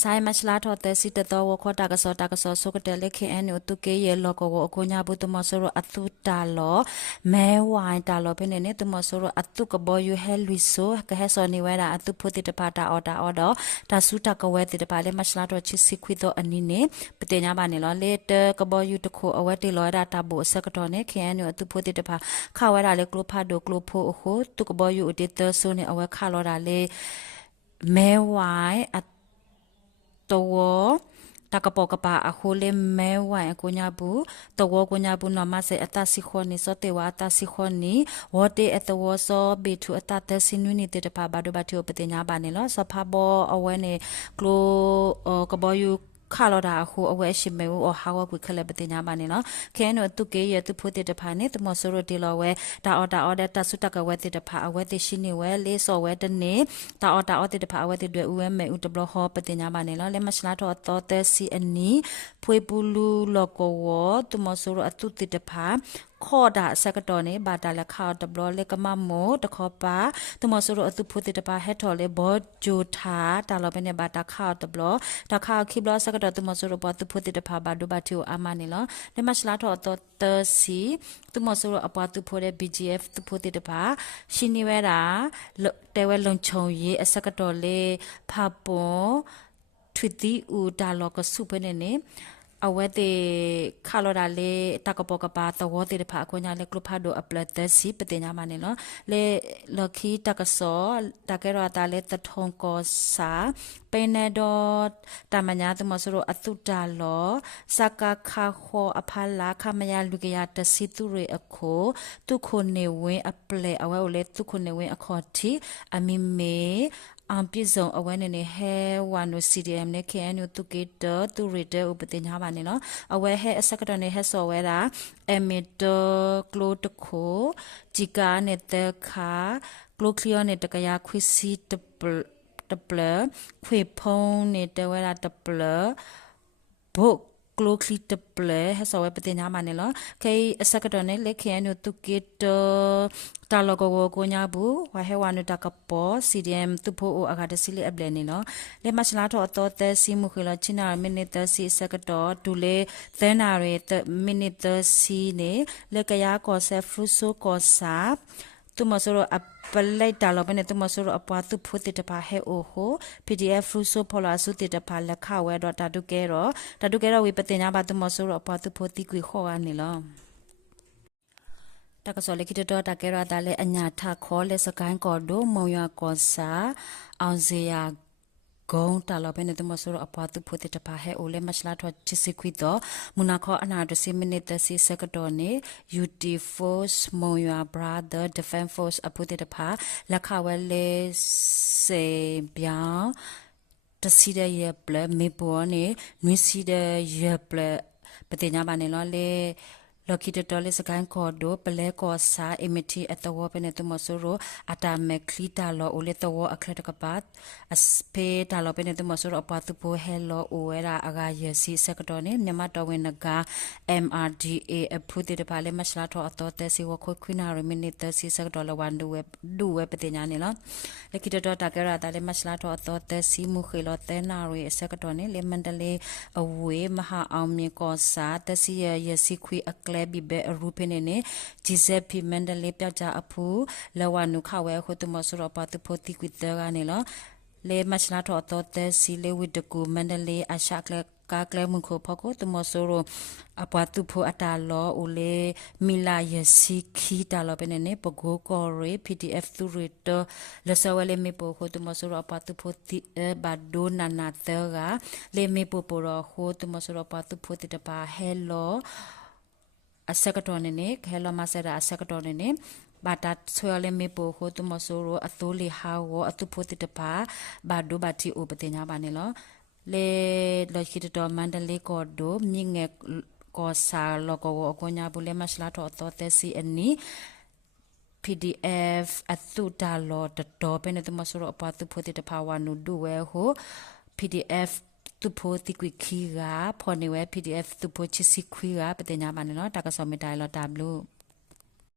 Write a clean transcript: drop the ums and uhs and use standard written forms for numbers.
sai machla tho te si te to wo kho ta ka so so ka te le khe an tu ke ye lo ko wo ko nya bu tu mo so ro atu ta lo me wai ta lo pe ne tu mo so ro atu ka bo yu he lui so ka he so ni wa da atu phu ti te pa ta order ta su ta ka we ti te pa le machla tho chi si khwi to ani ne pe te nya ba ne lo le te ka bo yu te kho a we ti lo da ta bo sa ka to ne khe an atu phu ti te pa kha wa da le klo pha do klo pho ho tu ka bo yu ti te so ne a we kha lo da le me waiตัวตากระปอกกระปาอะโคเลแม่ไหวกูญาบูตัวกูญาบูนอมาเซอตาซิคอนิซอเตวาอตาซิคอนิวอเตอตวซอเบทูอตาเตซินุนิเตตะปาบาโดบาติโอปเตญาบาเนลอสภาบออเวเนกโลกบอยูခါလော်ဒါခုအဝဲရှိမဲဝဟာဝကွခလက်ပတိညာပါနေနော်ခဲနိုတုကေရတုဖို့တဲ့တဖာနေတမဆိုရတီလောဝဲတာအော်တဆုတကဝဲတဲ့တဖာအဝဲတဲ့ရှိနေဝဲလေးစော်ဝဲတဲ့နေတာအော်တဲ့တဖာအဝဲတဲ့ဥဝဲမဲဥတဘလဟောပတိညာပါနေနော်လဲမစလာတော့တော့တဲ့စီအနီဖွေပူလူလောကောဝတမဆိုရအတုတဲ့တဖာခေါ်တာစကတော်နေဘာတာလက်ခါတဘလလေကမမောတခေါ်ပါတမဆိုရအတုဖို့တဲ့တဖာဟက်တော်လေဘောဂျိုထာတာလောပဲနေဘာတာခါတဘလတာခါခိဘလစကတော်တမဆိုရဘောတုဖို့တဲ့တဖာဘာဒိုဘာတီအာမနေလောလဲမစလာတော့တော့တစီတမဆိုရအပွားတုဖို့တဲ့ BGF တုဖို့တဲ့တဖာရှင်နေဝဲတာတဲဝဲလုံချုံရေးအစကတော်လေဖပွန်ထွီတီဦးတာလောကစုပဲနေအဝဲတဲ့ခါလော်ဒါလေတကပေါကပါတဝတဲ့ဖာကိုညာလေကလဖာဒိုအပလတ်စီပတင်ညာမနေလောလေလခီတကစောတကရတာလေတထုံကောစာပေနဒတ်တမညာတမစရောအတုတာလောစကခါခောအဖလာခမယလူကရတစီသူရေအခုတုခုနေဝင်းအပလေအဝဲလေတုခုနေဝင်းအခေါ်တီအမီမေအမ်ပိဇုံအဝဲနေဟဲဝါနိုစီဒီအမ်နေခဲနုတုကေတတူရတဲ့ဥပတင်ညာပါနေနော်အဝဲဟဲအစကတနေဟဲဆော်ဝဲတာအမီတကလိုတခိုဂျီကာနေတဲ့ခါကလိုကလီယနေတဲ့ကရခွီစီတပလခွေဖုံးနေတဲ့ဝဲတာတပလဘုတ်ကလိုကလီတပလဟဆောဝဲပတင်ညာမနေလောခဲအစကတနေလက်ခဲနုတုကေတတာလောကကိုညာဘူးဝါဟဲဝါနုတကပေါ် CDM သူဖို့အကတစီလေအပလနေလောလက်မချလာတော့တော့တဲ့စီမှုခလချနာမိနစ်တစီစကတော်ဒူလေသဲနာရတဲ့မိနစ်တစီနေလက်ကရကောဆက်ဖရူဆိုကောစာtu masoro appalai talo bene tu masoro apwa tu phuti ta pa he o ho pdf fruso phola su ti ta pa lakha we do ta du ke ro wi patinya ba tu masoro apwa tu phuti kwi kho ga ni lo ta ka so le ki to ta ke ra ta le anya tha kho le sakai ko do mong ya ko sa aung se yaဂုံတာလဘနေတမဆရအပွားသူဖို့တပါဟဲအိုလေမချလာတော့ချစ်စခွီတော့မူနာခေါအနာတစီမိနစ်တစီစကတော်နေ UT Force မွန်ရွာ brother Defense Force အဖို့တပါလက်ခဝဲလေစေပြောင်းတစီတဲ့ရပလမေပေါ်နေနွေစီတဲ့ရပလပတိညာပါနေလောလေလခိတတော်လေးစကန်ကောဒိုပလဲကောစာအမတီအတဝပနေတမဆူရိုအတာမက်ခလီတာလောအိုလေတဝအခရတကပတ်အစပေတာလောပနေတမဆူရိုအပတ်ပိုဟဲလောအိုဝဲရာအဂါယစီစကတော်နေမြမတော်ဝင်နက MRDA အဖုတိတပါလေမစလာတော်အတော်တဲစီဝခွခွနာရမိနစ်တစီစကတော်လဝန်ဒူဝဲပတိညာနေလောလခိတတော်တကရတာလေမစလာတော်အတော်တဲစီမူခေလောတဲနာရစကတော်နေလေမန္တလေးအဝေးမဟာအောင်မြေကောစာတစီယစီခွေအကလဲဘီဘဲရူပနေနေဂျီဇက်ဖီမန္တလေးပြောက်ကြအဖူလဝနုခဝဲခုတမဆရပတ်ဖို့တိကွတကနေလောလေမချလာတော့တော့တဲစီလေဝိတကူမန္တလေးအရှာကလကာကလဲမှုခုဖို့ကိုတမဆရအပတ်သူဖို့အတာလောဦးလေမီလာယစီခီတာလောပဲနေပကိုကောရေ PDF သူရတလဆဝလေမေပိုခုတမဆရအပတ်သူဖို့တိဘဒိုနာနာတဲကလေမေပိုပိုရခုတမဆရအပတ်သူဖို့တပါဟဲလောအစကတော်နေခဲလမဆရာအစကတော်နေဘာတာဆွေလေမေပိုခိုတမဆိုရောအတိုးလီဟာဝအတုဖို့တပါဘာဒိုဘာတီအိုပတင်ညာပါနေလောလေလော်ခိတတော်မန္တလေးကောဒိုမြင့်ငယ်ကောစာလောကောကိုညာဘူးလေမစလာတော့တော်တဲ့စီအနီ PDF အတုတာလောတော်ပဲနေတမဆိုရောအပတ်တုဖို့တပါဝနုဒူဝဲဟို PDF tu pho ti kwi khi ga phone we PDF tu pho chi si khwi ga pete nya ba ne no ta ka so me dai lo w